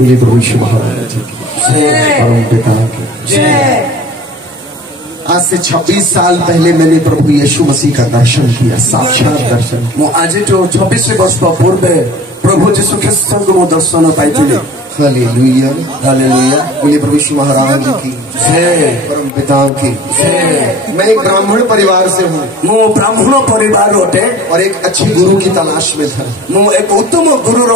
बोले प्रभु यीशु महाराज की परम पिता की। आज से 26 साल पहले मैंने प्रभु यीशु मसीह का दर्शन किया, साक्षात दर्शन। ମୁଁ ଆଜିଠୁ 26 ବର୍ଷ ପୂର୍ବେ ପ୍ରଭୁ ଯୀଶୁ ଖ୍ରୀଷ୍ଟଙ୍କୁ ମୁଁ ଦର୍ଶନ ପାଇଥିଲି। Hallelujah hallelujah. बोले प्रभु यीशु महाराज की परम पिता की। मैं एक ब्राह्मण परिवार से हूँ। ମୁଁ ବ୍ରାହ୍ମଣ ପରିବାର ଅଟେ और एक अच्छे गुरु की तलाश में था। ମୁଁ ଏକ ଉତ୍ତମ ଗୁରୁର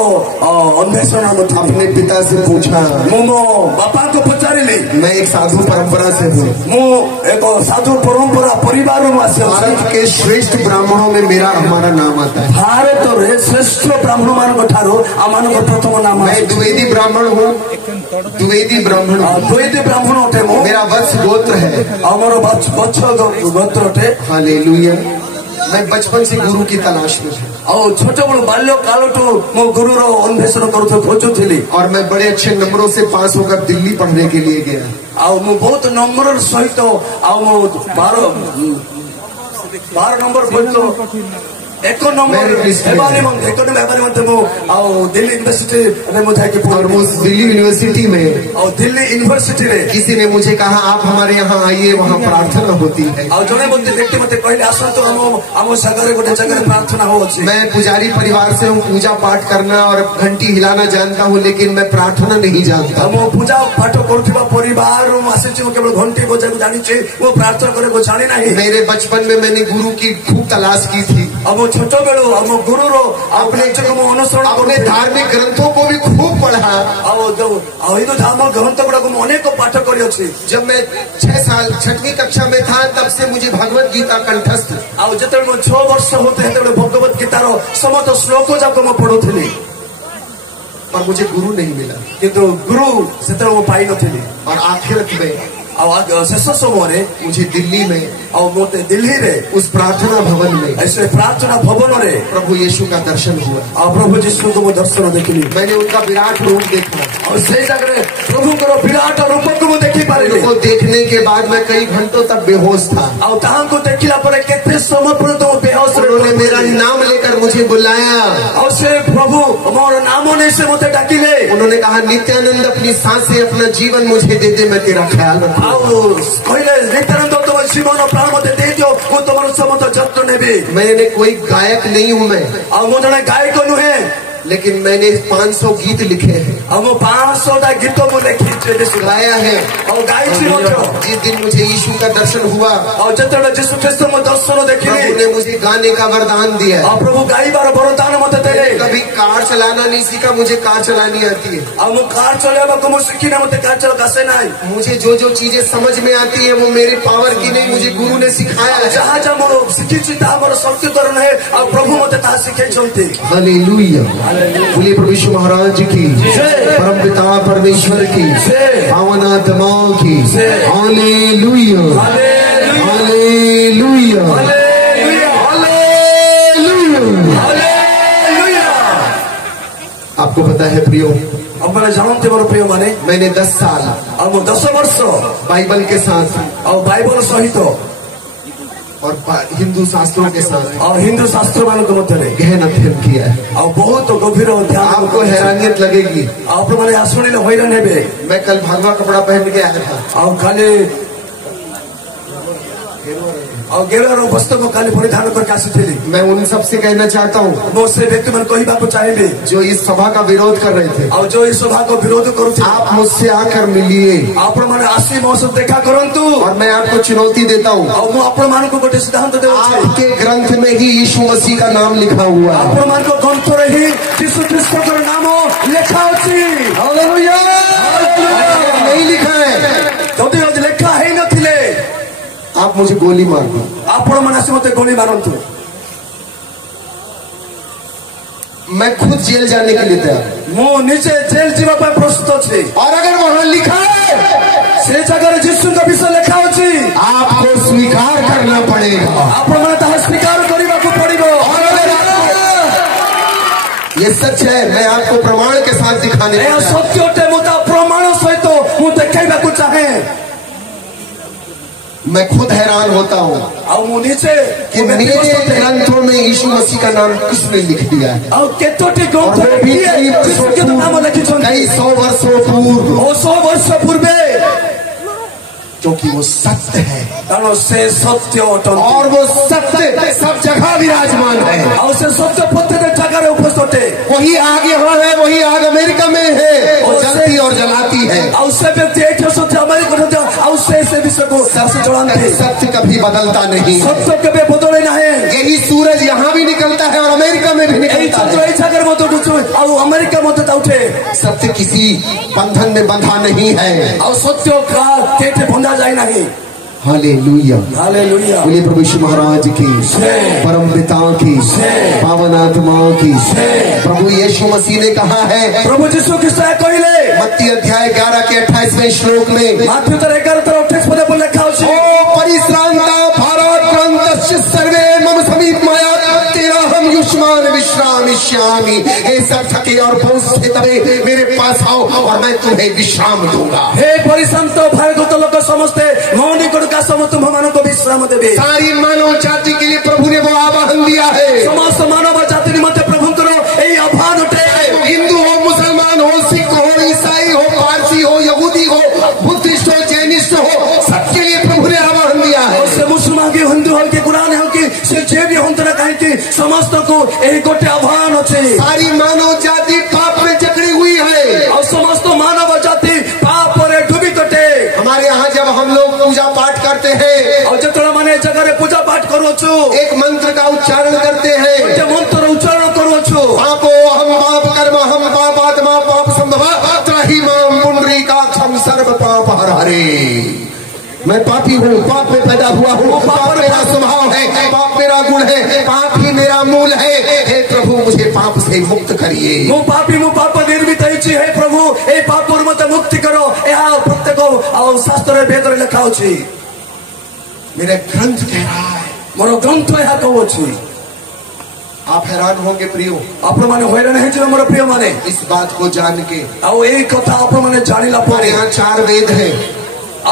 ଅନ୍ୱେଷଣ ଥିଲି। अपने पिता से पूछा, ମୁଁ ମୋ ବାପାଙ୍କୁ ପଚାରିଲି। मैं एक साधु परंपरा से हूँ। ମୁଁ ଏକ ସାଧୁ ପରମ୍ପରା ପରିବାରରୁ ଆସିଛି। भारत के श्रेष्ठ ब्राह्मणों में मेरा हमारा नाम आता है। ଭାରତରେ ଶ୍ରେଷ୍ଠ ବ୍ରାହ୍ମଣ ମାନଙ୍କ ଠାରୁ ଆମମାନଙ୍କ ପ୍ରଥମ ନାମ। मैं द्विवेदी ब्राह्मण हूँ। द्विवेदी ब्राह्मण हूँ। ଦ୍ୱୈତୀ ବ୍ରାହ୍ମଣ ଅଟେ ମୁଁ। मेरा वत्स गोत्र है। ଆମର ବତ୍ସ ଗୋତ୍ର ଅଟେ। हालेलुया। मैं बचपन से गुरु की तलाश में हूँ। ଆଉ ଛୋଟ ବେଳୁ ବାଲ୍ୟ କାଳଠୁ ମୋ ଗୁରୁର ଅନ୍ୱେଷଣ ଖୋଜୁଥିଲି। और मैं बड़े अच्छे नंबरों से पास होकर दिल्ली पढ़ने के लिए गया। ଆଉ ମୁଁ ବହୁତ ନମ୍ବର ସହିତ ଆଉ ମୁଁ 12 ନମ୍ବର ପର୍ଯ୍ୟନ୍ତ 1 ନମ୍ବର ହେବାନି ମଧ୍ୟ ମୁଁ ଆଉ ଦିଲ୍ଲୀ ୟୁନିଭର୍ସିଟିରେ ମୁଁ ଯାଇକି और उस दिल्ली यूनिवर्सिटी में ଆଉ ଦିଲ୍ଲୀ ୟୁନିଭର୍ସିଟିରେ किसी ने मुझे कहा आप हमारे यहाँ आइए, वहाँ प्रार्थना होती है। ଆଉ ଜଣେ ବ୍ୟକ୍ତି ମତେ କହିଲେ ଆସନ୍ତୁ ଆମ ସାଗରରେ ଗୋଟେ ଜାଗାରେ ପ୍ରାର୍ଥନା ହେଉଛି। मैं पुजारी परिवार से हूँ, पूजा पाठ करना और घंटी हिलाना जानता हूँ, लेकिन मैं प्रार्थना नहीं जानता। ମୁଁ ପୂଜା ପାଠ କରୁଥିବା ପରିବାରରୁ ମୁଁ ଆସିଛି। ମୁଁ କେବଳ ଘଣ୍ଟି ବଜାକୁ ଜାଣିଛି, ମୁଁ ପ୍ରାର୍ଥନା କରିବାକୁ ଜାଣି ନାହିଁ। मेरे बचपन में मैंने गुरु की खूब तलाश की थी। ଆଉ ମୁଁ ଛୋଟ ବେଳୁ ଆମ ଗୁରୁର अपने ଅନୁସରଣ अपने धार्मिक ग्रंथों को भी खूब पढ़ा। ଆଉ ହିନ୍ଦୁ ଧର୍ମ ଗ୍ରନ୍ଥ ଗୁଡାକୁ ମୁଁ ଅନେକ ପାଠ କରିଅଛି। जब मैं 6 साल 6वीं कक्षा में था, तब से मुझे भगवत गीता कंठस्थ। ଆଉ ଯେତେବେଳେ ମୁଁ 6 ବର୍ଷ ହଉଥିଲି ସେତେବେଳେ ଭଗବତ ଗୀତାର ସମସ୍ତ ଶ୍ଲୋକ ଯାକ ମୁଁ ପଢୁଥିଲି। पर मुझे गुरु नहीं मिला। କିନ୍ତୁ ଗୁରୁ ସେତେବେଳେ ମୁଁ ପାଇନଥିଲି। और आखिरत में ଆଉ ଶେଷ ସମୟରେ मुझे दिल्ली में ଆଉ ମୋତେ ଦିଲ୍ଲୀରେ उस प्रार्थना भवन में ସେ ପ୍ରାର୍ଥନା ଭବନରେ प्रभु यीशु का दर्शन हुआ। ଆଉ ପ୍ରଭୁ ଯୀଶୁଙ୍କୁ ମୁଁ ଦର୍ଶନ ଦେଖିଲି। मैंने उनका विराट रूप देखा। ଆଉ ସେଇ ଜାଗାରେ ପ୍ରଭୁଙ୍କର ବିରାଟ ରୂପକୁ ମୁଁ ଦେଖିପାରିଲି। उनको देखने के बाद मैं कई घंटों तक बेहोश था। ଆଉ ତାହାଙ୍କୁ ଦେଖିଲା ପରେ କେତେ ସମୟ ପର୍ଯ୍ୟନ୍ତ ମୁଁ ବେହୋସ उन्होंने मेरा नाम लेकर मुझे बुलाया। ଆଉ ସେ ପ୍ରଭୁ ମୋର ନାମ ନେଇ ସେ ମୋତେ ଡାକିଲେ। उन्होंने कहा, नित्यानंद अपनी सांसें अपना जीवन मुझे दे दे, मैं तेरा ख्याल रखूंगा। ଆଉ କହିଲେ ନିତ୍ୟାନନ୍ଦ ତମ ଜୀବନ ପ୍ରାଣ ମୋତେ ଦେଇଦିଅ, ମୁଁ ତମର ସମସ୍ତ ଯତ୍ନ ନେବି। मैंने कोई गायक नहीं हूँ मैं, ଆଉ ମୁଁ ଜଣେ ଗାୟକ ନୁହେଁ, लेकिन मैंने 500 गीत लिखे हैं। ଆଉ ମୁଁ 500ଟା ଗୀତ ମୁଁ ଲେଖିଛି, गाया है। ଆଉ ଗାଇଛି ମଧ୍ୟ। जिस दिन मुझे यीशु का दर्शन हुआ, ଆଉ ଯେତେବେଳେ ଯୀଶୁ ଖ୍ରୀଷ୍ଟ ମୁଁ ଦର୍ଶନ ଦେଖିଲି, प्रभु ने मुझे गाने का वरदान दिया। ଆଉ ପ୍ରଭୁ ଗାଇବାର ବରଦାନ ମୋତେ ଦେଲେ। कभी कार चलाना नहीं सीखा, मुझे कार चलानी आती है। ଆଉ ମୁଁ କାର୍ ଚଲେଇବାକୁ ମୁଁ ଶିଖିନା, ମୋତେ କାର୍ ଚଲେଇବାକୁ ଆସେ ନାହିଁ। मुझे जो जो चीजें समझ में आती है वो मेरी पावर की नहीं, मुझे गुरु ने सिखाया। ଯାହା ଯାହା ମୁଁ ଶିଖିଛି ତାହା ମୋର ଶକ୍ତିକର ନୁହେଁ, ଆଉ ପ୍ରଭୁ ମୋତେ ତାହା ଶିଖେଇଛନ୍ତି। हालेलुया। बोलिए प्रभु यीशु महाराज की, परम पिता परमेश्वर की, पावन आत्मा की। Hallelujah hallelujah hallelujah. आपको पता है प्रियो, ଆପଣ ଜାଣନ୍ତି ମୋର ପ୍ରିୟ ମାନେ, मैंने 10 साल ଆଉ ମୁଁ 10 ବର୍ଷ बाइबल के साथ ଆଉ बाइबल ସହିତ और हिंदू शास्त्रों के साथ ଆଉ ହିନ୍ଦୁ ଶାସ୍ତ୍ର ମାନଙ୍କ ମଧ୍ୟରେ गहन अध्ययन किया है। ଆଉ ବହୁତ ଗଭୀର ଧ୍ୟାନ। आपको हैरानियत लगेगी, ଆପଣମାନେ ଶୁଣିଲେ ହଇରାଣ ହେବେ। मैं कल भगवा कपड़ा पहन के आया था। ଆଉ ଖାଲି ଆଉ ଗେରୁଆର ବସ୍ତ୍ର ମୁଁ କାଲି ପରିଧାନ କରିକି ଆସିଥିଲି। मैं उन सबसे कहना चाहता हूँ ମୁଁ ସେ ବ୍ୟକ୍ତିମାନେ କହିବାକୁ ଚାହିଁବି जो इस सभा का विरोध कर रहे थे, ଆଉ ଯୋଉ ଏଇ ସଭାକୁ ବିରୋଧ କରୁଥିଲେ, आप मुझसे आकर मिलिए। ଆପଣମାନେ ଆସି ମୋ ସହିତ ଦେଖା କରନ୍ତୁ। और मैं आपको चुनौती देता हूँ, ଆଉ ମୁଁ ଆପଣମାନଙ୍କୁ ଗୋଟେ ସିଦ୍ଧାନ୍ତ ଦେଉଛି, आपके ग्रंथ में ही यीशु मसीह का नाम लिखा हुआ है। ଆପଣମାନଙ୍କ ଗ୍ରନ୍ଥରେ ହିଁ ଯୀଶୁ ଖ୍ରୀଷ୍ଟଙ୍କର ନାମ ଲେଖା ଅଛି। हालेलुया। नहीं लिखा है, ଯଦି ଲେଖା ହେଇନଥିଲେ आप मुझे गोली मार दो। ଆପଣମାନେ ଆସି ମୋତେ ଗୋଳି ମାରନ୍ତୁ। मैं खुद जेल जाने के लिए तैयार। ମୁଁ ନିଜେ ଜେଲ ଯିବା ପାଇଁ ପ୍ରସ୍ତୁତ ଅଛି। और अगर वहाँ लिखा है, ସେ ଜାଗାରେ ଯୀଶୁଙ୍କ ବିଷୟ ଲେଖା ଅଛି, आपको स्वीकार करना पड़ेगा। ଆପଣମାନେ ତାହା ସ୍ୱୀକାର କରିବାକୁ ପଡିବ। ये सच है, मैं आपको प्रमाण के साथ दिखाने ଏହା ସତ୍ୟ ଅଟେ, ମୁଁ ତା ପ୍ରମାଣ ସହିତ ମୁଁ ଦେଖାଇବାକୁ ଚାହେଁ। मैं खुद हैरान होता हूँ ଆଉ ମୁଁ ନିଜେ कि मेरे ग्रंथों में यीशु मसीह का नाम किसने लिख दिया है। ଆଉ କେତୋଟି ଗ୍ରନ୍ଥରେ कई 100 वर्ष सत्य है कारण से सत्य और वो सत्य सब जगह विराजमान है और से सत्य प्रत्येक जगह उपस्थित है। वही आग यहाँ है, वही आग अमेरिका में है, वो जलती और जलाती है। और से व्यक्ति एक सत्य अमेरिका और से विश्व को सत्य कभी बदलता नहीं, सत्य कभी बदले नहीं। यही सूरज यहाँ भी निकलता है और अमेरिका में भी निकलता है। और अमेरिका में उठे सत्य किसी बंधन में बंधा नहीं है और सत्य का केटे बंधा जाए नहीं। Hallelujah, hallelujah. बोलिए प्रभु यीशु महाराज की, परम पिता की, पावन आत्मा की। प्रभु यीशु मसीह ने कहा है, प्रभु यीशु कृष्ण कहले मत्ती अध्याय 11 के 28वें श्लोक में, माध्यम 11:28 पदे पर लिखा है, ओ परिश्रांता भाराक्रांतस्य सर्वे मम समीप माया तेरा हम युष्मान विश्रामिष्यामि। हे सब थके और बोझ से दबे मेरे पास आओ और मैं तुम्हें विश्राम दूंगा। हे परिश्रांत भाराक्रांत लोग समस्ते मौनी का समस्त मानव को विश्राम देवे। सारी मानव जाति के लिए प्रभु ने वो आह्वान दिया है। समस्त मानव जाति निमित्त प्रभु करो यही आह्वान उठे। हिंदू हो, मुसलमान हो, सिख हो, ईसाई हो, पारसी हो, यहूदी हो, बुद्धिस्ट हो, जैनिस्ट हो, सबके लिए प्रभु ने आह्वान दिया है। से मुसलमान के, हिंदू हो के, कुरान हो के, से जे भी हों कहीं की समस्त को यही गोटे आह्वान अच्छे। सारी मानव जाति पाप में जकड़ी हुई है और समस्त मानव जाति पाप और डूबी कटे। हमारे यहाँ जब हम लोग पूजा पाठ करते हैं और जब माने जगह पूजा पाठ करो छो, एक मंत्र का उच्चारण करते हैं, जब मंत्र उच्चारण करो छो, पापो हम पाप कर्म हम पापात्मा पाप संभव त्राहि माम पुंडरीकाक्षम सर्व पाप हरे। मैं पापी हूँ, पाप में पैदा हुआ हूँ, पाप मेरा स्वभाव है, पाप मेरा गुण है, पाप ही मेरा मूल है। हे प्रभु मुझे पाप से मुक्त करिए। मु पापी मु पाप निर्मित है प्रभु ए पाप मत मुक्ति करो। यह प्रत्येक और शास्त्र वेद लिखा अछि। मेरा ग्रंथ कह रहा है, मोर ग्रंथ यहाँ कहू। आप हैरान होंगे प्रियो, आप मैंने हैरान है मोर प्रिय माने इस बात को जान के। और यही कथा आप मैंने जानिला पर यहाँ 4 वेद है।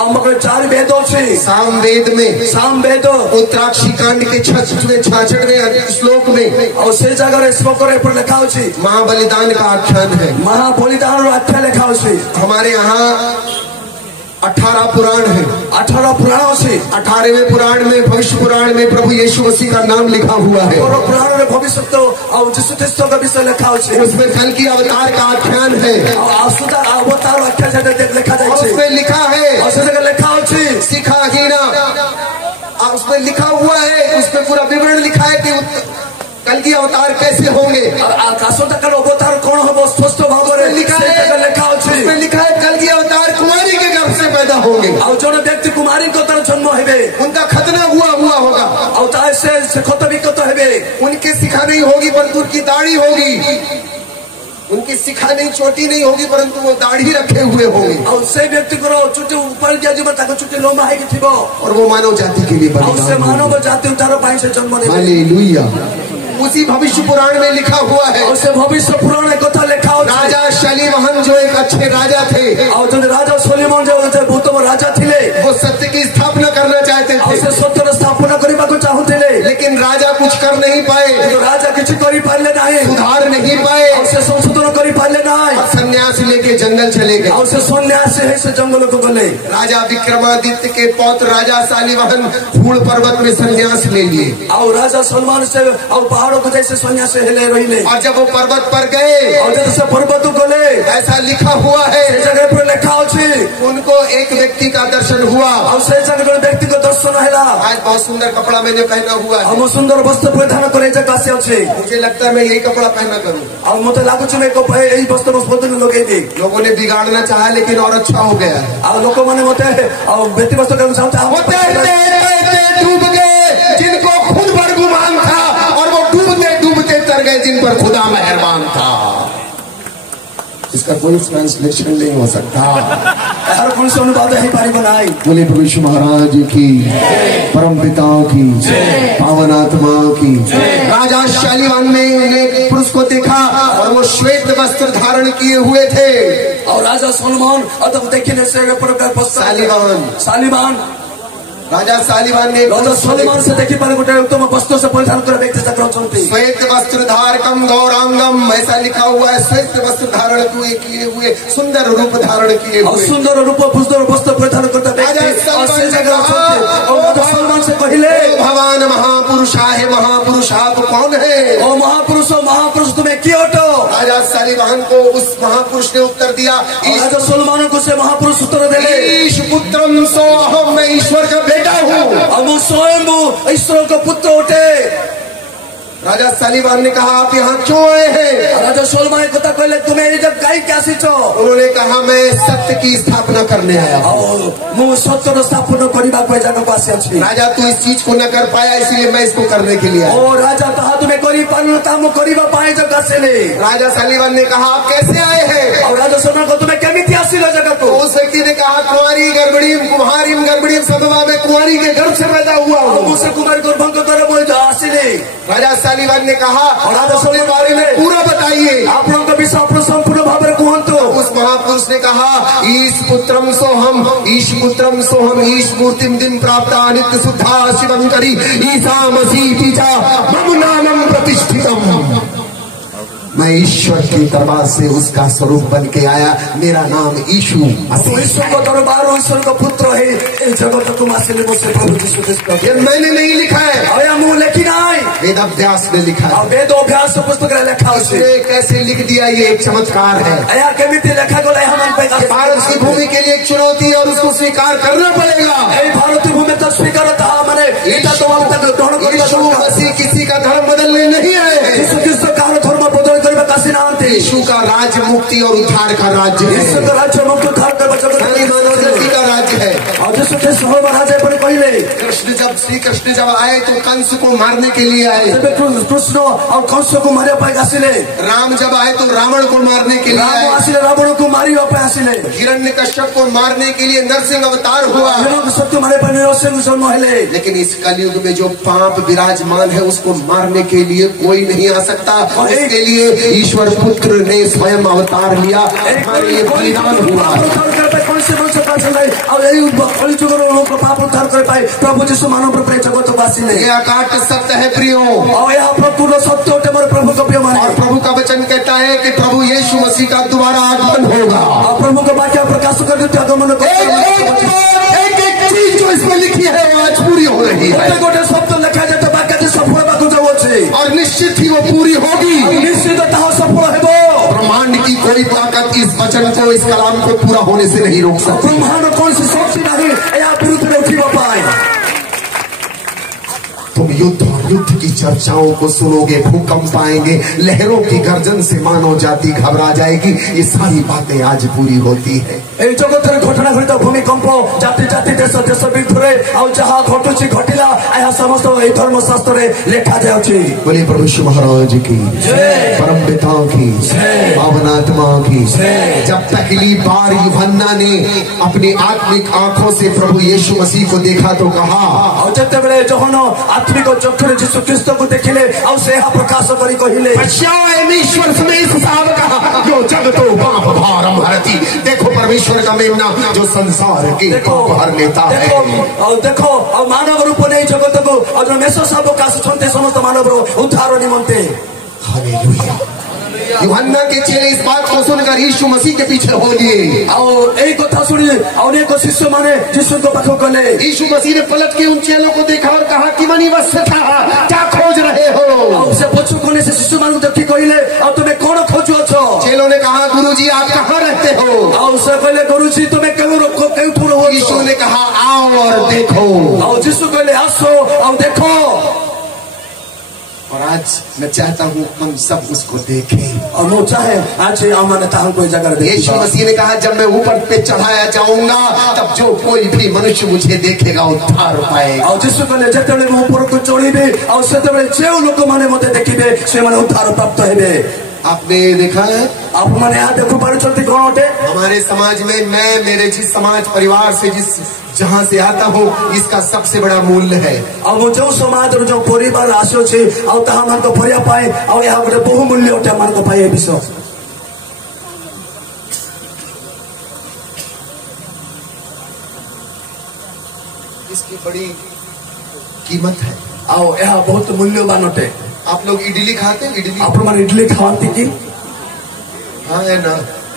मगर 4 वेदों से साम वेद में, साम वेद उत्तराक्षी कांड के 66वें श्लोक में और से जगह श्लोक पर लिखा है महाबलिदान का आख्यान है। महाबलिदान आख्या लिखा है। हमारे यहाँ 18 पुराण है। 18 पुराणों से 18वें पुराण में, भविष्य पुराण में प्रभु यीशु मसीह का नाम लिखा हुआ है। और पुराण में भविष्य और यीशु क्रिस्त का विषय लिखा है। उसमें कल की अवतार का आख्यान है। अवतार आख्या लिखा जाए। उसमें लिखा है, और जगह लिखा है सिखा हीना, और उसमें लिखा हुआ है, उसमें पूरा विवरण लिखा है कि कल की अवतार कैसे होंगे। अवतार कौन हो स्वस्थ भाव लिखा है, उसमें लिखा है कल की अवतार कुमारी के गर्भ से पैदा होंगे। और जो व्यक्ति कुमारी को तरह जन्म है उनका खतना हुआ होगा। अवतार से खत भी कत है। उनकी सिखा नहीं होगी परंतु उनकी दाढ़ी होगी। उनकी सिखा नहीं, चोटी नहीं होगी परंतु वो दाढ़ी रखे हुए होंगे। और से व्यक्ति को चुट्टी ऊपर दिया चुट्टी लंबा है कि और वो मानव जाति के लिए बलिदान। मानव जाति उतारो पाई से जन्म ले। हालेलुया। उसी भविष्य पुराण में लिखा हुआ है। उसे भविष्य पुराण में कथा लिखा हो। राजा शलीमहन जो एक अच्छे राजा थे, और जो राजा सोलेमन जो थे भूतम राजा थे, वो सत्य की स्थापना करना चाहते थे। उसे सत्य स्थापना करने को चाहते थे, लेकिन राजा कुछ कर नहीं पाए। तो राजा किसी करी पाले नहीं, सुधार नहीं पाए, उसे संशोधन करी पाले नहीं। सन्यास लेके जंगल चले गए। उसे सन्यास से जंगल को गले। राजा विक्रमादित्य के पौत्र राजा शालिवाहन फूल पर्वत में सन्यास ले लिए। और राजा सलमान से और पहाड़ों को जैसे सन्यास हिले रही। और जब वो पर्वत पर गए और जैसे पर्वत गले, ऐसा लिखा हुआ है, जगह पर लिखा है उनको एक व्यक्ति का दर्शन हुआ। और से जगह व्यक्ति को दर्शन है। आज बहुत सुंदर कपड़ा मैंने पहना हुआ है। हम सुंदर वस्त्र परिधान करे काशी अच्छे। मुझे लगता है मैं यही कपड़ा पहना करूँ। और मत लागुच यही वस्त्र लगे। लोगों ने बिगाड़ना चाहा लेकिन और अच्छा हो गया है। और लोग मैंने मत व्यक्ति वस्त्र डूब गए जिनको खुद पर गुमान था, और वो डूबते डूबते तर गए जिन पर खुदा मेहरबान था। इसका कोई ट्रांसलेशन नहीं हो सकता। हर कौन से अनुवाद ही पारी बनाई। बोले प्रभु यीशु महाराज की, परम पिता की, पावन आत्मा की। राजा शालिवाहन ने एक पुरुष को देखा और वो श्वेत वस्त्र धारण किए हुए थे। और राजा सोलोमन देखने से शालिवाहन राजा सालिवान ने राजा सोलोमन से देखी पर गोटे उत्तम वस्त्र से परिधान कर व्यक्ति चक्र चलते श्वेत वस्त्र धारकम गौरांगम, ऐसा लिखा हुआ है। श्वेत वस्त्र धारण किए हुए, सुंदर रूप धारण किए हुए, सुंदर रूप सुंदर वस्त्र परिधान करता व्यक्ति और से जगह चलते। और राजा सोलोमन से पहले भगवान महापुरुषा है, महापुरुष आप कौन है? ओ महापुरुष तुम्हें क्यों हटो? राजा सालिवान को उस महापुरुष ने उत्तर दिया, राजा सोलोमन को से महापुरुष उत्तर दे, ईश पुत्रम सोहम, मैं ईश्वर का बेटा हूँ। अब स्वयं ईश्वर का पुत्र उठे। राजा सालिवान ने कहा आप यहाँ क्यों आए हैं? राजा सोलोमन को कहले तुम्हें जब गाय क्या सीचो? उन्होंने कहा मैं सत्य की स्थापना करने आया हूँ। मु सत्य स्थापना करने को जानो पास अछि। राजा तू इस चीज को न कर पाया, इसलिए मैं इसको करने के लिए आया। ओ राजा कहा तुम्हें करी पालन काम करीबा पाए जगह से ले। राजा सालिवान ने कहा आप कैसे आए हैं? और राजा सोलोमन को तुम्हें केमिति आसिलो जगह को? उस व्यक्ति ने कहा कुंवारी गर्भड़ीम कुम्हारीम गर्भड़ीम सभवा में कुंवारी के गर्भ से पैदा हुआ हूँ। मुझसे कुमारी गर्भ को तरह मुझे आसिले। राजा सालिवान ने कहा और राजा सोलोमन के बारे में पूरा बताइए, आप लोगों का विषय अपना संपूर्ण भाव में कुहंतो। उस महापुरुष ने कहा ईश पुत्रम सोहम, ईश पुत्रम सोहम, ईश मूर्तिम दिन प्राप्त नित्य शुद्धा शिवम करी ईसा मसीह पीछा मम नामम प्रतिष्ठितम। मैं ईश्वर की दरबार से उसका स्वरूप बन के आया, मेरा नाम यीशु। ईश्वर का दरबार, ईश्वर का पुत्र है। इस जगत को मासिले मुझसे प्रभु यीशु क्रिस्त। ये मैंने नहीं लिखा है, आया मुंह लेकिन आए वेद अभ्यास में लिखा है। वेद अभ्यास पुस्तक लिखा उसे कैसे लिख दिया, ये एक चमत्कार है। आया केमिति लिखा गया है हम पे। भारत की भूमि के लिए एक चुनौती है और उसको स्वीकार करना पड़ेगा। भारत की भूमि तक स्वीकार था मैंने मसीह किसी का धर्म बदलने नहीं आए हैं। यीशु क्रिस्त का धर्म बदल कर यीशु का राज्य मुक्ति और उद्धार का राज्य है। यीशु का राज्य मुक्ति उद्धार का मानव जाति का राज्य है। और यीशु क्रिस्त हो महाराज पर पहले श्री कृष्ण जब आए तो कंस को मारने के लिए आए। कृष्ण और कंस को मारे पाए आसिले। राम जब आए तो रावण को मारने के लिए आए। आसिले रावण को मारी पाए आसिले। हिरण्यकश्यप को मारने के लिए नरसिंह अवतार हुआ। सत्य मारे पर नरसिंह जन्म है। लेकिन इस कलयुग में जो पाप विराजमान है उसको मारने के लिए कोई नहीं आ सकता। इसके लिए ईश्वर पुत्र ने स्वयं अवतार लिया, हमारे लिए बलिदान हुआ। प्रभु यीशु मानव पर जगत वासी ने यह अकाट सत्य है प्रियो, और यहाँ पर पूर्ण सत्य होते हमारे प्रभु का प्रिय माने। और प्रभु का वचन कहता है कि प्रभु यीशु मसीह का दोबारा आगमन होगा। और प्रभु का वाक्य प्रकाश कर देते आगमन को एक चीज जो इसमें लिखी है वो आज पूरी हो रही है। गोटे शब्द लिखा जाए वाक्य सफल और निश्चित ही वो पूरी होगी। निश्चित सफल है। ब्रह्मांड की कोई ताकत इस वचन को, इस कलाम को पूरा होने से नहीं रोक सकती। ब्रह्मांड कौन सी शक्ति नहीं या विरुद्ध में उठी पाए। तुम युद्ध और युद्ध की चर्चाओं को सुनोगे, भूकंप आएंगे, लहरों की गर्जन से मानव जाति घबरा जाएगी। ये सारी बातें आज पूरी होती है। जगत घटना घटित भूमिकंप जाति जाति देश देश विरुद्ध और जहाँ घटुची घटिला यह समस्त धर्मशास्त्र लिखा जाए। बोलिए प्रभु यीशु महाराज की, परम पिता की, पावन आत्मा की। जब पहली बार यूहन्ना ने अपनी आत्मिक आंखों से प्रभु यीशु मसीह को देखा तो कहा, और जब बेले जहन आत्मिक चक्षुरे यीशु ख्रीस्त को देखिले और से प्रकाश करी कहिले ईश्वर जो जग तो पाप भारम हरती। देखो परमेश्वर का मेमना जो संसार के पाप हर लेता है। और देखो और मानव रूप नहीं जगत को और मेसो सब काश छन्ते समस्त मानव उद्धार निमंते। हालेलुया। यूहन्ना के चेले इस बात को सुनकर यीशु मसीह के पीछे हो लिए और एक कथा सुनी और एक शिष्य माने यीशु को पकड़ कर ले। यीशु मसीह ने पलट के उन चेलों को देखा और कहा कि मनी वस्तुतः क्या खोज रहे हो। और से पूछो कोने से शिष्य माने देखी कहले और तुम्हें कौन खोजो छो। चेलों ने कहा गुरुजी आप कहाँ रहते हो। और से कहले गुरुजी तुम्हें क्यों रोको क्यों ठुरो हो। यीशु ने कहा आओ और देखो। और यीशु कहले आसो और देखो। और आज मैं चाहता हूँ हम सब उसको देखें। और वो चाहे आज अमानता हम कोई जगह देखें। यीशु मसीह ने कहा जब मैं ऊपर पे चढ़ाया जाऊंगा तब जो कोई भी मनुष्य मुझे देखेगा उद्धार पाएगा। और जिसको कहले जतबेले मैं ऊपर को चढ़ीबे और सेतबेले जे लोक माने मते देखिबे से माने उद्धार प्राप्त हेबे। आपने देखा है, आप मैंने यहाँ देखो पर चलती कौन होते हमारे समाज में। मैं मेरे जिस समाज परिवार से जहाँ से आता हूँ इसका सबसे बड़ा मूल्य है। और वो जो समाज और जो परिवार आसो छे और तहा मन को फरिया पाए और यहाँ गोटे बहुमूल्य होते मन को पाए विषय। इसकी बड़ी कीमत है। आओ यह बहुत मूल्यवान अटे। आप लोग इडली खाते हैं? इडली आप मैंने इडली खाती की? हाँ है ना,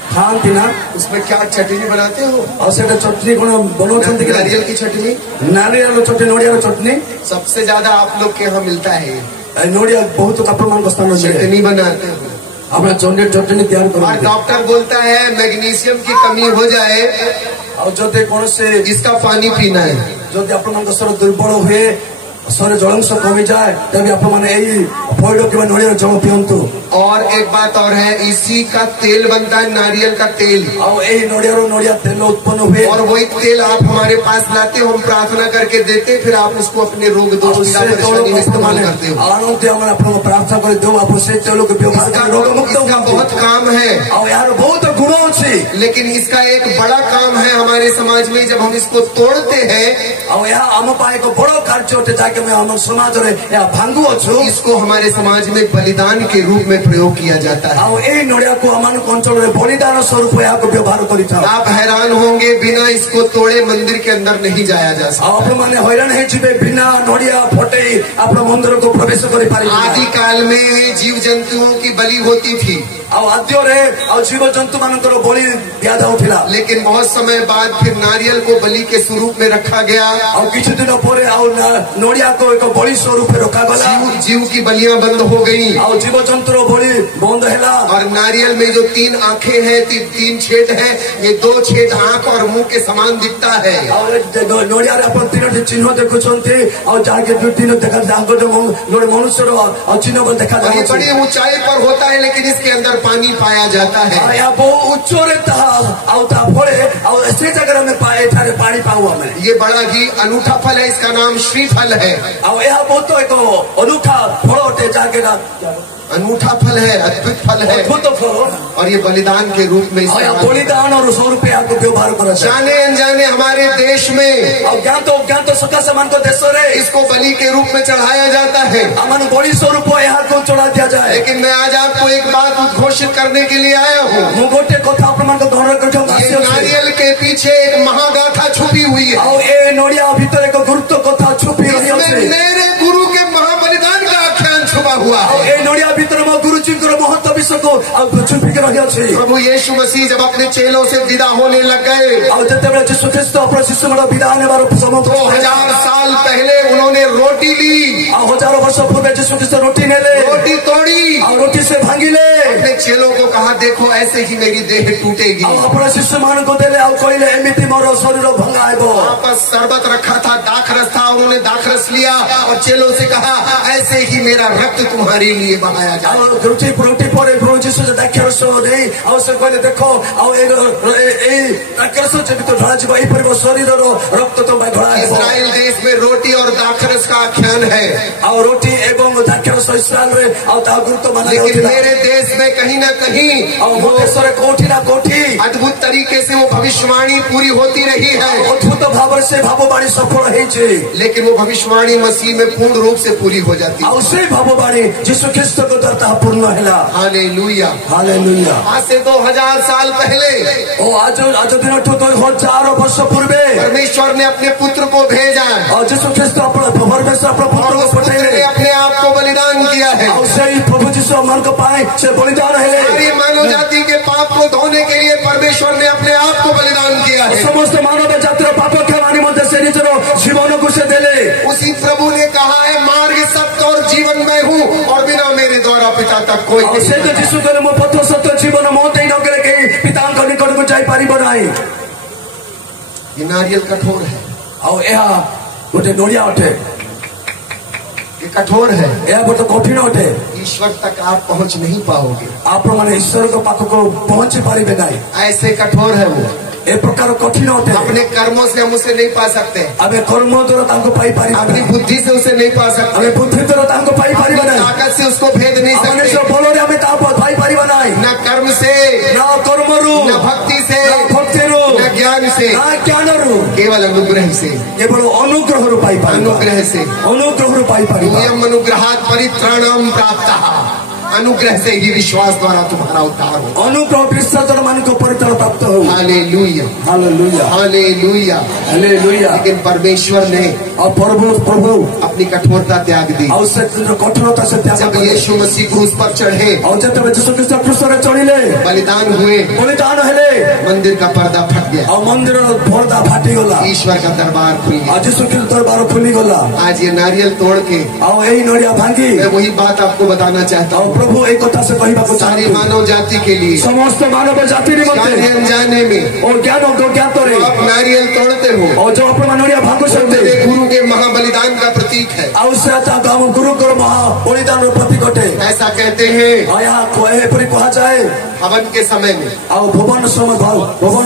खाती ना। उसमें क्या चटनी बनाते हो? और सेटा चटनी कौन बनाते? नारियल की चटनी, नारियल चटनी, नोडिया चटनी सबसे ज्यादा आप लोग के यहाँ मिलता है। नोडिया बहुत अप्रमाण स्थान चटनी बनाते हो, अपना चंडी चटनी तैयार करो। और डॉक्टर बोलता है मैग्नीशियम की कमी हो जाए और जो कौन से इसका पानी पीना है। जो अप्रमाण शरीर दुर्बल हुए, शरीर जलांश कमी जाए, तभी आप मैंने यही पौड़ के नोडिया जल पियंतु। और एक बात और है, इसी का तेल बनता है, नारियल का तेल। और यही नोडिया तेल उत्पन्न हुए, और वही तेल आप हमारे पास लाते हो, हम प्रार्थना करके देते, फिर आप उसको अपने रोग दोष में इस्तेमाल करते हो। आनंद हम प्रार्थना कर दो, आप उससे तेलों के व्यवहार रोग मुक्त इसका बहुत काम है और यार बहुत गुणों से, लेकिन इसका एक बड़ा काम है हमारे समाज में। जब हम इसको तोड़ते हैं और यहाँ आम पाए को बड़ो कार्य होते जाके मैं हम समाज रे भांगू अच्छो, इसको हमारे समाज में बलिदान के रूप में प्रयोग किया जाता है। और ये नोडिया को अमान अंचल में बलिदान स्वरूप यहाँ को व्यवहार करिता। आप हैरान होंगे, बिना इसको तोड़े मंदिर के अंदर नहीं जाया जा सकता। आप माने हैरान है जीवे बिना नोडिया फटे अपना मंदिर को प्रवेश करि पारि। आदि काल में जीव जंतुओं की बलि होती थी और आद्य रे और जीव जंतु मानकर बलि दिया जाउथिला, लेकिन बहुत समय बाद फिर नारियल को बलि के स्वरूप में रखा गया और किछु दिन परे और नोडिया को एक बलि स्वरूप में रखा गला। जीव की बलियां बंद हो गई और जीव जंतु बलि बंद हैला। और नारियल में जो 3 आंखें हैं, 3 छेद हैं, ये 2 छेद आंख और मुंह के समान दिखता है। और नोडिया रे अपन 3 चिन्ह देखुछंती और जाके 2 देखा जाको जो मनुष्य और चिन्ह देखा जाए। ये बड़ी ऊंचाई पर होता है, लेकिन इसके अंदर पानी पाया जाता है। या बहुत उच्च रे और ऐसे जगह में पाए थारे पानी पाऊ हमें। ये बड़ा ही अनूठा फल है, इसका नाम श्रीफल है। और यह बहुत एक अनूठा फल होते जाके ना, अनूठा फल है, अद्भुत फल है, अद्भुत फल। और ये बलिदान के रूप में बलिदान और स्वरूप आपको व्यवहार करा जाने अनजाने हमारे देश में और ज्ञान तो सुखा समान को देशों रे इसको बलि के रूप में चढ़ाया जाता है। अमन बलि स्वरूप यहाँ को चढ़ा दिया जाए। लेकिन मैं आज आपको एक बात उद्घोषित करने के लिए आया हूँ। गोटे कथा प्रमाण को ग्रहण कर नारियल के पीछे एक महागाथा छुपी हुई है और ये नोडिया भीतर एक गुरुत्व कथा छुपी हुई है। मेरे गुरु के महाबलिदान का आख्यान छुपा हुआ है। और ये नोडिया भीतर मो गुरु जी को महत्व विषय को छुपी के रही है। प्रभु यीशु मसीह जब अपने चेलों से विदा होने लग गए और जब यीशु ख्रिस्त अपने शिष्य में विदा होने वाले समय 2000 साल पहले उन्होंने रोटी ली और हजारों वर्ष पूर्व यीशु ख्रिस्त रोटी ने ले, रोटी तोड़ी और रोटी से भांगी ले, अपने चेलों को कहा देखो ऐसे ही मेरी देह टूटेगी। और अपने शिष्य मान को देले और कहले एमिति मोरो शरीर भंगाएबो। वहां पर शरबत रखा था, दाखरस था, उन्होंने दाखरस लिया और चेलों से कहा ऐसे ही मेरा रक्त तुम्हारे लिए बहाया जाए। और रोटी पर यीशु दाखरस नहीं और से कहले देखो और ए दाखरस जे तो ढळा जीव ई पर शरीर रक्त तो ढळा। इस्राएल देश में रोटी और दाखरस का आख्यान है और रोटी एवं दाखरस इस्राएल रे और ता गुरुत्व माना। लेकिन मेरे देश में कहीं ना कहीं और मोटेश्वर कोठी ना कोठी अद्भुत तरीके से वो भविष्यवाणी पूरी होती रही है। अद्भुत भाव से भाववाणी सफल है, लेकिन वो भविष्यवाणी मसीह में पूर्ण रूप से पूरी हो जाती है। और से भाववाणी यीशु ख्रिस्त को द्वारा पूर्ण हैला। Hallelujah hallelujah. आज से 2000 साल पहले ओ आज दिन 2000 वर्ष पूर्वे परमेश्वर ने अपने पुत्र को भेजा और यीशु ख्रिस्त अपने परमेश्वर अपने पुत्र को पठाए, अपने आप को बलिदान किया है। और से प्रभु यीशु मन को पाए से बलिदान है। सारी मानव जाति के पाप को धोने के लिए परमेश्वर ने अपने आप को बलिदान किया है। समस्त मानव जाति पाप क्षमानी मध्य से निजर जीवन को से देले। उसी प्रभु ने कहा है मार्ग सत्य और जीवन मैं हूँ और बिना मेरे द्वारा पिता तक कोई नहीं। से तो यीशु कहले मो पथ सत्य जीवन मौत ही न करे के पिता को निकट को जाई पारिबो नाही। ये नारियल कठोर है और यह गोटे नोडिया अटे, ये कठोर है, यह गोटे कठिन अटे। ईश्वर तक आप पहुंच नहीं पाओगे। आप माने ईश्वर को पाख को पहुंच पारिबे नाही। ऐसे कठोर है वो, ए प्रकार कठिन होते। अपने कर्मों से हम उसे नहीं पा सकते। अबे कर्मों द्वारा तांको पाई पारी, अपनी बुद्धि से उसे नहीं पा सकते। अबे बुद्धि द्वारा तांको पाई पारी बनाई, ताकत से उसको भेद नहीं सकते। हमने सब बोलो रे हमें ताप पाई पारी बनाई। न कर्म से, न कर्म रू, न भक्ति से, न भक्ति रू, न ज्ञान से, न ज्ञान रू, केवल अनुग्रह से, केवल अनुग्रह रू पाई पारी। अनुग्रह से, अनुग्रह रू पाई पारी। नियम अनुग्रहात् परित्राणम प्राप्तः। अनुग्रह से ही विश्वास द्वारा तुम्हारा उद्धार हो। अनुग्रह विश्वास द्वारा मन को परित्राण प्राप्त भक्त हो। Hallelujah hallelujah hallelujah hallelujah. लेकिन परमेश्वर ने और प्रभु अपनी कठोरता त्याग दी। और से कठोरता से त्याग जब यीशु मसीह क्रूस पर चढ़े और जब यीशु ख्रीष्ट क्रूस पर चढ़िले बलिदान हुए, बलिदान हेले मंदिर का पर्दा फट गया और मंदिर पर्दा फाटी गला, ईश्वर का दरबार खुल गया। आज यीशु ख्रीष्ट दरबार खुली गला। आज ये नारियल तोड़ के और यही नड़िया भांगी मैं वही बात आपको बताना चाहता और हूँ। प्रभु एक कथा से कहबा को सारी मानव जाति के लिए समस्त मानव जाति निमंत्रण अनजाने में और ज्ञान और ज्ञान तोरे आप नारियल तोड़ते हो और जो अपना नड़िया भांगो सकते मेरे गुरु के महाबलिदान का प्रतीक है। आवश्यकता का गुरु गुरु महा बलिदान प्रतीक अटे। ऐसा कहते हैं और यहाँ कहे परी कहा जाए हवन के समय में और भुवन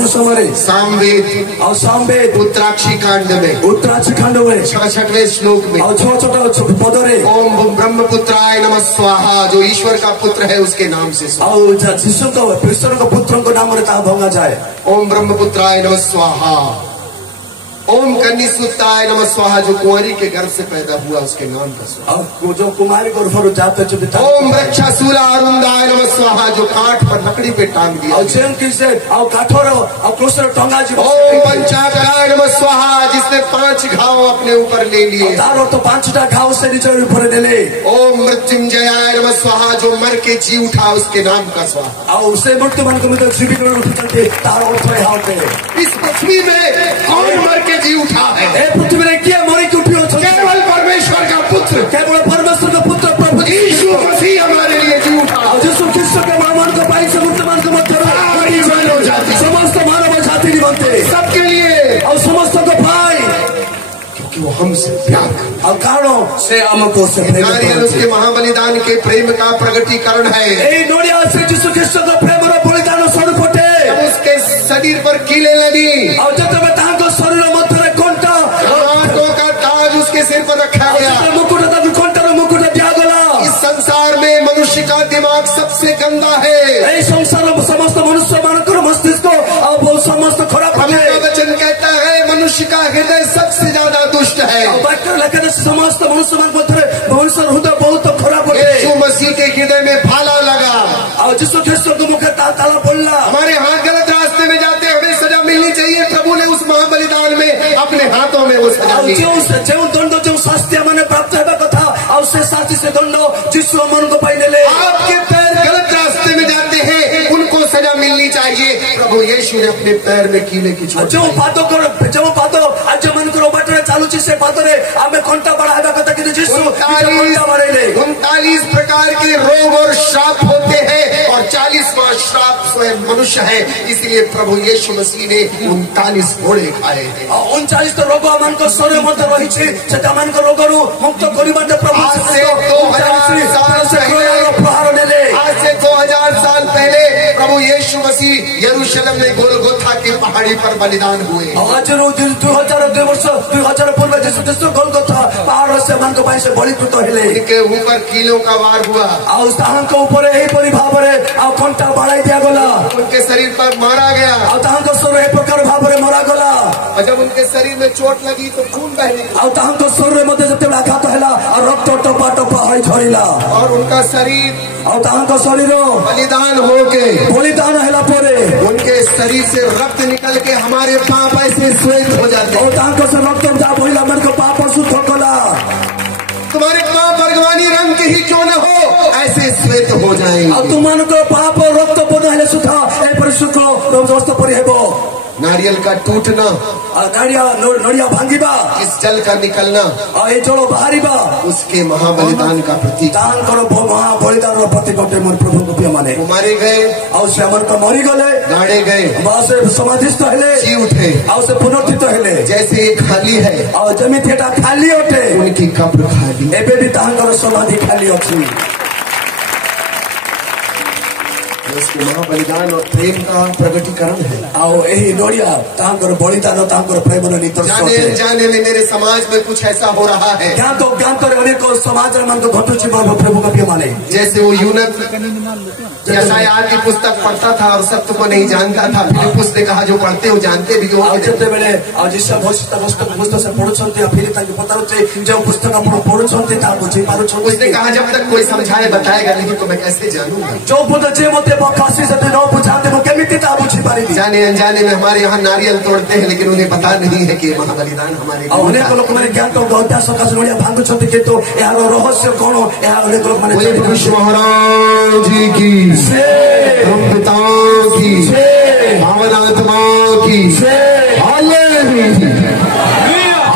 समय सामवेद और सामवेद उत्तराक्षी कांड में उत्तराक्षी खंड में 66वें श्लोक में और छोटा पदरे ओम ब्रह्मपुत्राय नमः स्वाहा, जो ईश्वर का पुत्र है उसके नाम से और जिसु का ईश्वर का पुत्र को नाम रहता भंगा जाए। ओम ब्रह्मपुत्राय नमः स्वाहा, ओम कन्यासुताय नमः स्वाहा, जो कुंवारी के गर्भ से पैदा हुआ उसके नाम का स्वाहा। और जो कुमारी को फरो जाते चुदिता ओम वृक्षासूला अरुंदाय नमः स्वाहा, जो काठ पर लकड़ी पे टांग दिया। और जेम की से और काठोर और क्रोसर टंगा जी। ओम पंचाक्षराय नमः स्वाहा, जिसने 5 घाव अपने ऊपर ले लिए। तारो तो 5टा घाव से नीचे ऊपर ले ले। ओम मृत्युंजयाय नमः स्वाहा, जो मर के जी उठा उसके नाम का स्वाहा। और उसे मृत्यु मन को मतलब जीवित उठते तारो उठे हाथे। इस पृथ्वी में कौन मर के जी उठा है? ए पृथ्वी में क्या मरी की उठी हो? केवल परमेश्वर का पुत्र, केवल परमेश्वर का पुत्र प्रभु यीशु मसीह हमारे लिए जी उठा। और यीशु ख्रीष्ट के महामान को पाई से मुक्तमान को मत सारी मानव जाति, समस्त मानव जाति निमंत्रण सबके लिए और समस्त को पाई, क्योंकि वो हमसे प्यार करता और कारणों से हमको से प्रेम नारियल उसके महाबलिदान के प्रेम का प्रगटीकरण है। ए नोडिया से यीशु ख्रीष्ट का प्रेम और बलिदान स्वरूप होते। जब उसके शरीर पर कीले लगी और जब तक ताको शरीर मत रे कोंटा हाथों का ताज उसके सिर पर रखा गया। मुकुट तक कोंटा मुकुट दिया गला। इस संसार में मनुष्य का दिमाग सबसे गंदा है। ए संसार में समस्त मनुष्य मानकर मस्तिष्क और वो समस्त खराब है। वचन कहता है मनुष्य का हृदय सबसे ज्यादा दुष्ट है। लेकिन समस्त मनुष्य मन मनुष्य हृदय बहुत खराब है। यीशु मसीह के हृदय में भाला लगा और यीशु ख्रीष्ट को मुखे ताला बोलना। हमारे हाथ गलत रास्ते में जाते हमें सजा मिलनी चाहिए। प्रभु ने उस महाबलिदान में अपने हाथों में वो सजा दी। जो दंड जो शास्त्रीय मैंने प्राप्त है कथा और से शास्त्री से दंड जिस मन को पाई ले। आपके पैर गलत रास्ते में जाते हैं उनको सजा मिलनी चाहिए। प्रभु यीशु ने अपने पैर में कीले की चोट जो पातो आज मन करो बटरे चालू से पातरे हमें घंटा बढ़ाएगा कथा कि यीशु 39 प्रकार के रोग और श्राप होते हैं और 40वां श्राप स्वयं मनुष्य है। इसलिए प्रभु यीशु मसीह ने 39 घोड़े खाए हैं। 39 तो रोग मन को शरीर मध्य रही से मन को रोग मुक्त कर प्रभु आज से 2000 साल पहले प्रभु यीशु मसीह यरूशलेम में गोलगोथा की पहाड़ी पर बलिदान हुए। आज 2002 वर्ष 2000 पूर्व यीशु ख्रीष्ट गोलगोथा पहाड़ से मन को पाई से बलिकृत हेले। इनके ऊपर कीलों का वार हुआ और ताहां के ऊपर यही परि भावरे और कंटा बढ़ाई दिया गला। उनके शरीर पर मारा गया और ताहां के शरीर एक प्रकार भावरे मारा गला। और जब उनके शरीर में चोट लगी तो खून बहने और ताहां के शरीर में जते आघात हैला और रक्त टपा टपा होई झरिला। और उनका शरीर और ताहां के शरीर बलिदान होके बलिदान हैला परे उनके शरीर से रक्त निकल के हमारे पाप ऐसे श्वेत हो जाते। और ताहां के रक्त जा भइला मन को पाप शुद्ध होकला। तुम्हारे पाप अर्गवानी रंग के ही क्यों न हो ऐसे श्वेत हो जाएंगे। और तुम को पाप और रक्त पुनः हेले सुधा ए परिशुद्ध दोस्त परि हेबो। नारियल का टूटना नड़िया भांगीबा इस जल का निकलना और ये जल बाहरीबा उसके महाबलिदान का प्रतीक। दान करो महाबलिदान प्रतीक होते मोर प्रभु को प्रिय माने। मारे गए और से अमर का मरी गले गाड़े गए से समाधिस्थ हेले जी उठे और से पुनर्थित हेले। जैसे ये खाली है और जमी थेटा खाली होते उनकी कब्र खाली एबे भी तांकर समाधि खाली अछि। उसके महाबलिदान और प्रेम का प्रगटीकरण है। आओ यही नोड़िया तांकर बलिदान तांकर प्रेम जाने में मेरे समाज में कुछ ऐसा हो रहा है। ज्ञान तो अनेक समाज मन को घटू प्रभु का माने। जैसे वो यूनक यशायाह की पुस्तक पढ़ता था और सत्य को नहीं जानता था। फिलिप्पुस ने कहा जो पढ़ते हो जानते भी हो। बेले जिस पुस्तक से पढ़ुछंती फिर ताकि पता जो पुस्तक आप पढ़ुछंती ता बुझी पारुछंती। उसने कहा जब तक कोई समझाए बताएगा नहीं तो मैं कैसे जानूंगा। जो पुत्र जे मते बकासी से न बुझाते वो केमिति ता बुझी पारी जाने अनजाने में हमारे यहाँ नारियल तोड़ते हैं, लेकिन उन्हें पता नहीं है कि महाबलिदान हमारे अनेक लोक मैंने ज्ञान तो गौता सकाश नोड़िया भांगु छथि के तो यार रहस्य कोन या अनेक लोक माने बोले कृष्ण महाराज जी की ब्रह्म पिता की पावन आत्मा की हालेलुया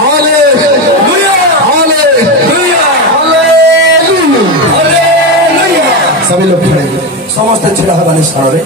हालेलुया हालेलुया हालेलुया। सभी लोग खड़े समस्त छिड़ा बने सारे।